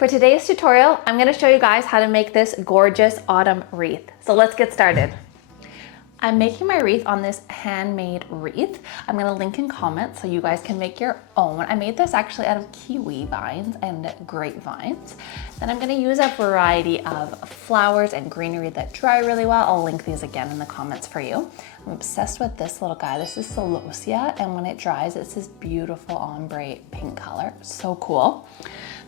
For today's tutorial, I'm going to show you guys how to make this gorgeous autumn wreath. So let's get started. I'm making my wreath on this handmade wreath. I'm going to link in comments so you guys can make your own. I made this actually out of kiwi vines and grapevines. Then I'm going to use a variety of flowers and greenery that dry really well. I'll link these again in the comments for you. I'm obsessed with this little guy. This is celosia, and when it dries, it's this beautiful ombre pink color. So cool.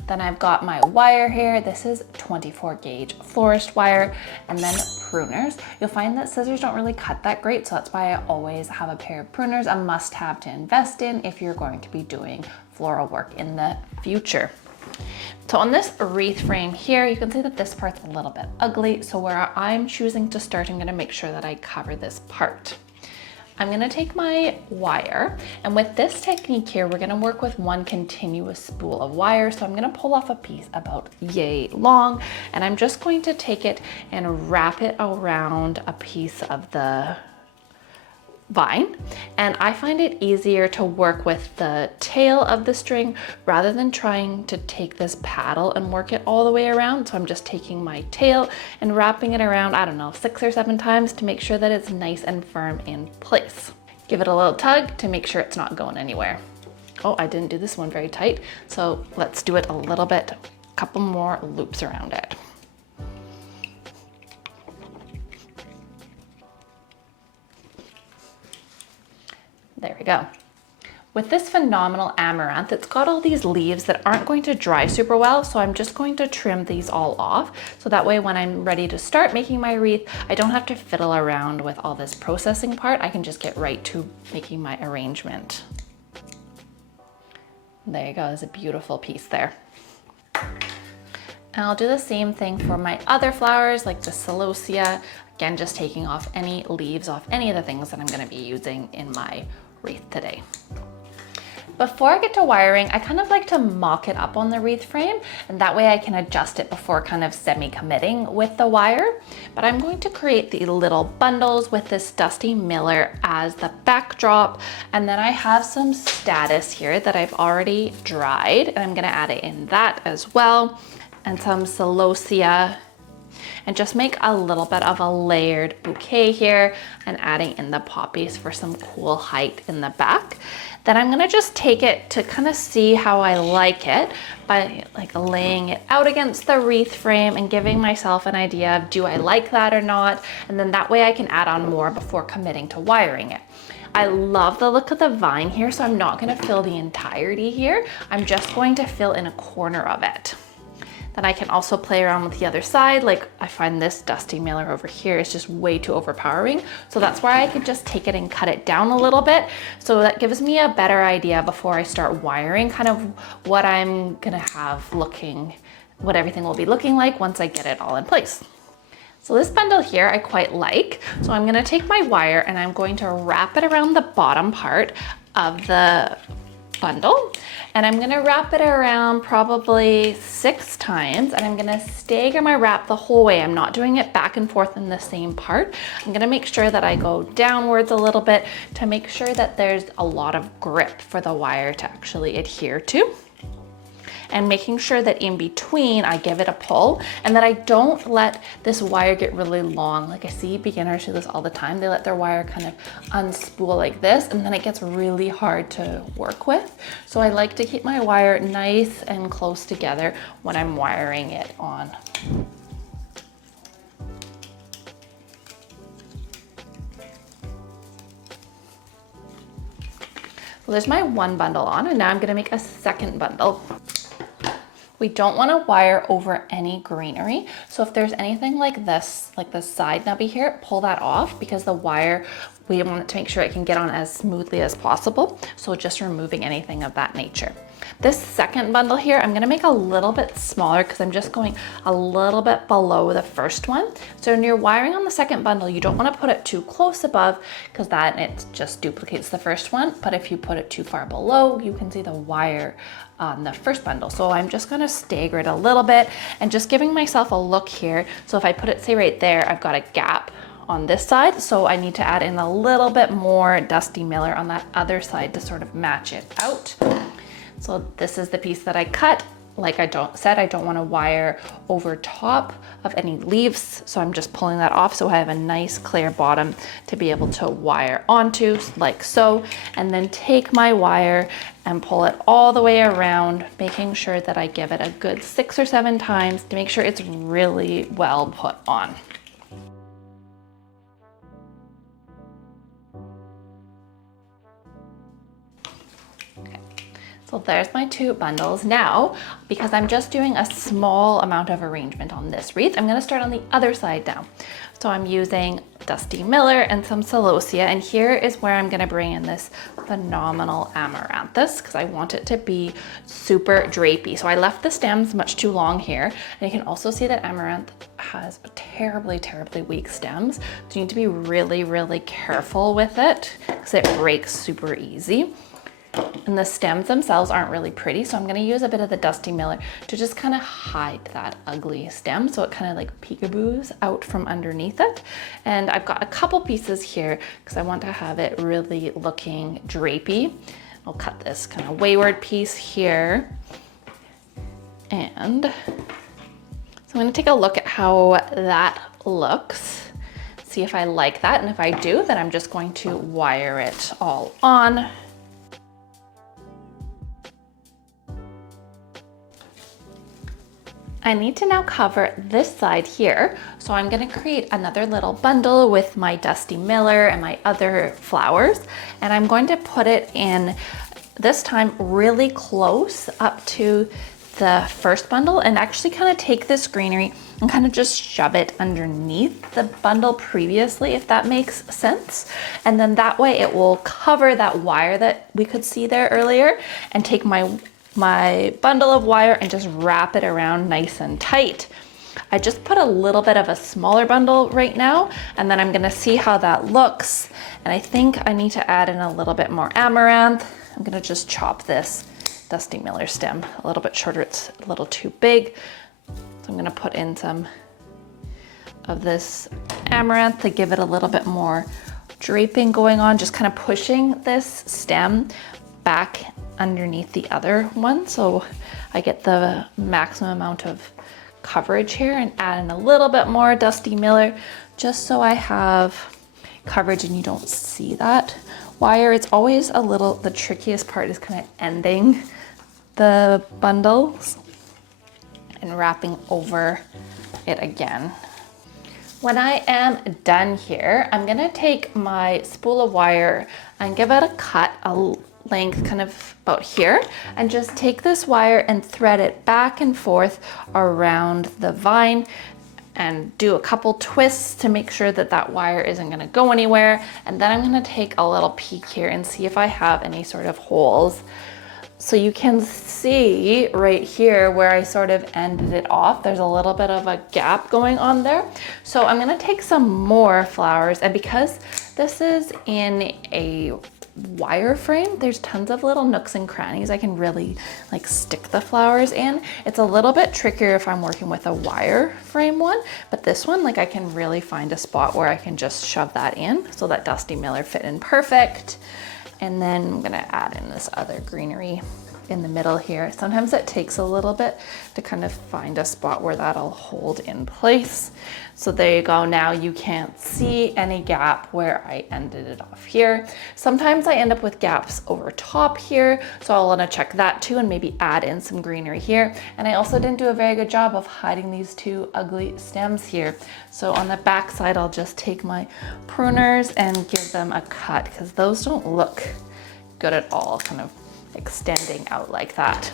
Then I've got my wire here. This is 24 gauge florist wire, and then pruners. You'll find that scissors don't really cut that great, so that's why I always have a pair of pruners, a must have to invest in if you're going to be doing floral work in the future. So on this wreath frame here, you can see that this part's a little bit ugly. So where I'm choosing to start, I'm gonna make sure that I cover this part. I'm gonna take my wire, and with this technique here, we're gonna work with one continuous spool of wire. So I'm gonna pull off a piece about yay long, and I'm just going to take it and wrap it around a piece of the vine. And I find it easier to work with the tail of the string rather than trying to take this paddle and work it all the way around. So I'm just taking my tail and wrapping it around, I don't know, 6 or 7 times to make sure that it's nice and firm in place. Give it a little tug to make sure it's not going anywhere. Oh, I didn't do this one very tight. So let's do it a little bit, a couple more loops around it. There we go. With this phenomenal amaranth, it's got all these leaves that aren't going to dry super well, so I'm just going to trim these all off. So that way when I'm ready to start making my wreath, I don't have to fiddle around with all this processing part. I can just get right to making my arrangement. There you go, there's a beautiful piece there. And I'll do the same thing for my other flowers, like the celosia. Again, just taking off any leaves off any of the things that I'm gonna be using in my wreath today. Before I get to wiring, I kind of like to mock it up on the wreath frame, and that way I can adjust it before kind of semi-committing with the wire. But I'm going to create the little bundles with this Dusty Miller as the backdrop, and then I have some status here that I've already dried, and I'm gonna add it in that as well, and some celosia, and just make a little bit of a layered bouquet here, and adding in the poppies for some cool height in the back. Then I'm gonna just take it to kind of see how I like it by like laying it out against the wreath frame and giving myself an idea of, do I like that or not? And then that way I can add on more before committing to wiring it. I love the look of the vine here, so I'm not gonna fill the entirety here. I'm just going to fill in a corner of it. Then I can also play around with the other side. Like I find this Dusty Miller over here is just way too overpowering. So that's where I can just take it and cut it down a little bit. So that gives me a better idea before I start wiring kind of what I'm gonna have looking, what everything will be looking like once I get it all in place. So this bundle here I quite like. So I'm gonna take my wire and I'm going to wrap it around the bottom part of the bundle, and I'm gonna wrap it around probably 6 times, and I'm gonna stagger my wrap the whole way. I'm not doing it back and forth in the same part. I'm gonna make sure that I go downwards a little bit to make sure that there's a lot of grip for the wire to actually adhere to. And making sure that in between I give it a pull, and that I don't let this wire get really long. Like I see beginners do this all the time. They let their wire kind of unspool like this, and then it gets really hard to work with. So I like to keep my wire nice and close together when I'm wiring it on. So there's my one bundle on, and now I'm gonna make a second bundle. We don't want to wire over any greenery. So if there's anything like this, like the side nubby here, pull that off, because the wire, we want it to make sure it can get on as smoothly as possible. So just removing anything of that nature. This second bundle here, I'm gonna make a little bit smaller because I'm just going a little bit below the first one. So when you're wiring on the second bundle, you don't want to put it too close above, because that it just duplicates the first one. But if you put it too far below, you can see the wire on the first bundle. So I'm just gonna stagger it a little bit and just giving myself a look here. So if I put it, say right there, I've got a gap on this side, so I need to add in a little bit more Dusty Miller on that other side to sort of match it out. So this is the piece that I cut. like I don't want to wire over top of any leaves. So I'm just pulling that off so I have a nice clear bottom to be able to wire onto, like so. And then take my wire and pull it all the way around, making sure that I give it a good 6 or 7 times to make sure it's really well put on. So there's my 2 bundles. Now, because I'm just doing a small amount of arrangement on this wreath, I'm gonna start on the other side now. So I'm using Dusty Miller and some celosia, and here is where I'm gonna bring in this phenomenal amaranthus because I want it to be super drapey. So I left the stems much too long here, and you can also see that amaranth has terribly, terribly weak stems. So you need to be really, really careful with it because it breaks super easy. And the stems themselves aren't really pretty, so I'm gonna use a bit of the Dusty Miller to just kind of hide that ugly stem so it kind of like peekaboos out from underneath it. And I've got a couple pieces here because I want to have it really looking drapey. I'll cut this kind of wayward piece here. And so I'm gonna take a look at how that looks, see if I like that, and if I do, then I'm just going to wire it all on. I need to now cover this side here. So I'm gonna create another little bundle with my Dusty Miller and my other flowers. And I'm going to put it in, this time really close up to the first bundle, and actually kind of take this greenery and kind of just shove it underneath the bundle previously, if that makes sense. And then that way it will cover that wire that we could see there earlier, and take my bundle of wire and just wrap it around nice and tight. I just put a little bit of a smaller bundle right now, and then I'm gonna see how that looks. And I think I need to add in a little bit more amaranth. I'm gonna just chop this Dusty Miller stem a little bit shorter. It's a little too big. So I'm gonna put in some of this amaranth to give it a little bit more draping going on, just kind of pushing this stem back underneath the other one so I get the maximum amount of coverage here, and add in a little bit more Dusty Miller just so I have coverage and you don't see that wire. It's always a little, the trickiest part is kind of ending the bundles and wrapping over it again. When I am done here, I'm gonna take my spool of wire and give it a cut, a length kind of about here, and just take this wire and thread it back and forth around the vine and do a couple twists to make sure that that wire isn't going to go anywhere. And then I'm going to take a little peek here and see if I have any sort of holes. So you can see right here where I sort of ended it off, there's a little bit of a gap going on there. So I'm going to take some more flowers, and because this is in a wire frame, there's tons of little nooks and crannies I can really like stick the flowers in. It's a little bit trickier if I'm working with a wire frame one, but this one, like, I can really find a spot where I can just shove that in so that Dusty Miller fit in perfect. And then I'm gonna add in this other greenery in the middle here. Sometimes it takes a little bit to kind of find a spot where that'll hold in place. So there you go. Now you can't see any gap where I ended it off here. Sometimes I end up with gaps over top here, so I'll want to check that too and maybe add in some greenery here. And I also didn't do a very good job of hiding these two ugly stems here. So on the back side, I'll just take my pruners and give them a cut because those don't look good at all, kind of extending out like that.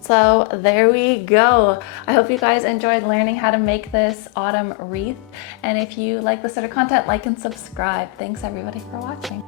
So there we go. I hope you guys enjoyed learning how to make this autumn wreath. And if you like this sort of content, like and subscribe. Thanks everybody for watching.